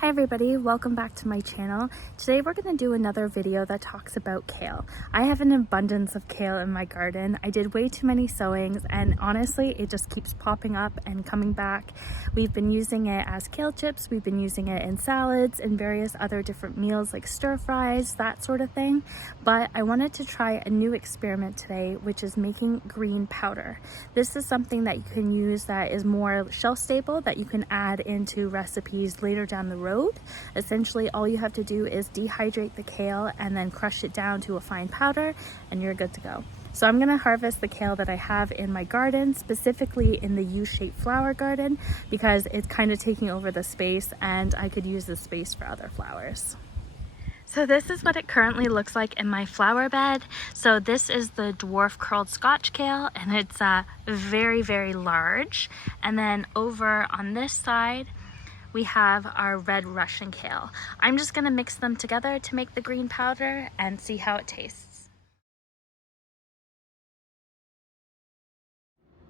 Hi everybody, welcome back to my channel. Today we're going to do another video that talks about kale. I have an abundance of kale in my garden. I did way too many sowings and honestly it just keeps popping up and coming back. We've been using it as kale chips, we've been using it in salads and various other different meals like stir fries, that sort of thing. But I wanted to try a new experiment today, which is making green powder. This is something that you can use that is more shelf stable, that you can add into recipes later down the road. Essentially, all you have to do is dehydrate the kale and then crush it down to a fine powder and you're good to go. So I'm going to harvest the kale that I have in my garden, specifically in the U-shaped flower garden, because it's kind of taking over the space and I could use the space for other flowers. So this is what it currently looks like in my flower bed. So this is the dwarf curled Scotch kale and it's very, very large. And then over on this side, we have our red Russian kale. I'm just gonna mix them together to make the green powder and see how it tastes.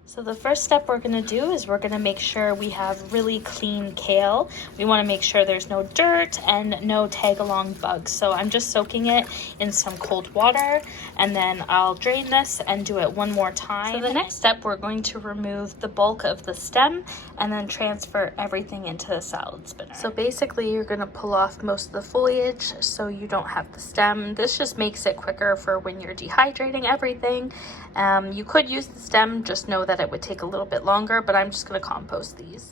So the first step we're gonna do is we're gonna make sure we have really clean kale. We wanna make sure there's no dirt and no tag-along bugs. So I'm just soaking it in some cold water and then I'll drain this and do it one more time. So the next step, we're going to remove the bulk of the stem and then transfer everything into the salad spinner. So basically you're gonna pull off most of the foliage so you don't have the stem. This just makes it quicker for when you're dehydrating everything. You could use the stem, just know that it would take a little bit longer, but I'm just going to compost these.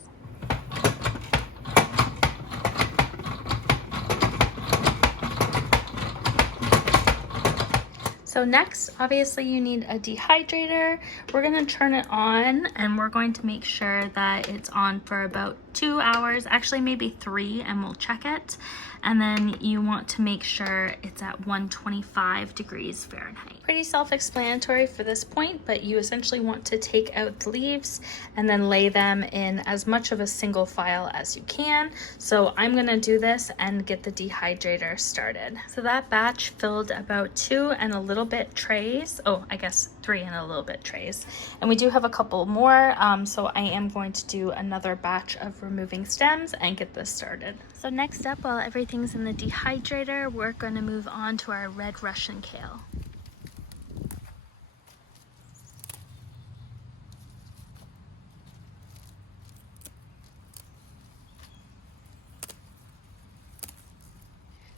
So next, obviously you need a dehydrator. We're going to turn it on and we're going to make sure that it's on for about 2 hours, actually maybe 3, and we'll check it. And then you want to make sure it's at 125 degrees Fahrenheit. Pretty self-explanatory for this point, but you essentially want to take out the leaves and then lay them in as much of a single file as you can. So I'm gonna do this and get the dehydrator started. So that batch filled about 2 and a little bit trays. Oh, I guess 3 and a little bit trays. And we do have a couple more, so I am going to do another batch of removing stems and get this started. So next up, while everything's in the dehydrator, we're going to move on to our red Russian kale.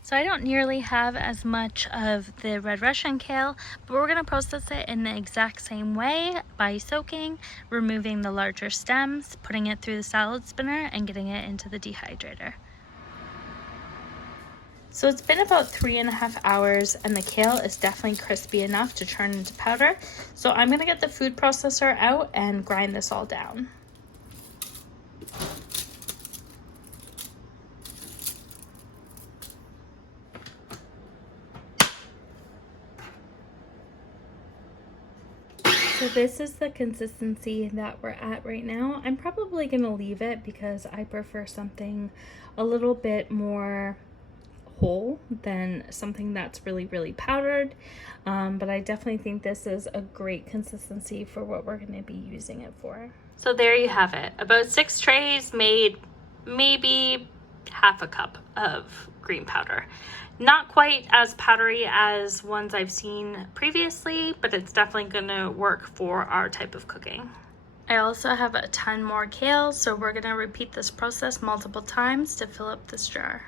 So I don't nearly have as much of the red Russian kale, but we're going to process it in the exact same way by soaking, removing the larger stems, putting it through the salad spinner, and getting it into the dehydrator. So it's been about 3.5 hours and the kale is definitely crispy enough to turn into powder. So I'm going to get the food processor out and grind this all down. So this is the consistency that we're at right now. I'm probably going to leave it because I prefer something a little bit more whole than something that's really, really powdered. But I definitely think this is a great consistency for what we're going to be using it for. So there you have it. About 6 trays made maybe half a cup of green powder. Not quite as powdery as ones I've seen previously, but it's definitely going to work for our type of cooking. I also have a ton more kale, so we're going to repeat this process multiple times to fill up this jar.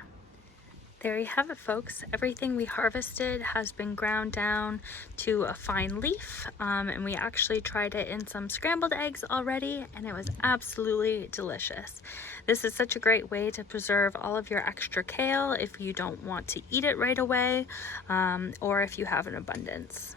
There you have it, folks. Everything we harvested has been ground down to a fine leaf, and we actually tried it in some scrambled eggs already, and it was absolutely delicious. This is such a great way to preserve all of your extra kale if you don't want to eat it right away, or if you have an abundance.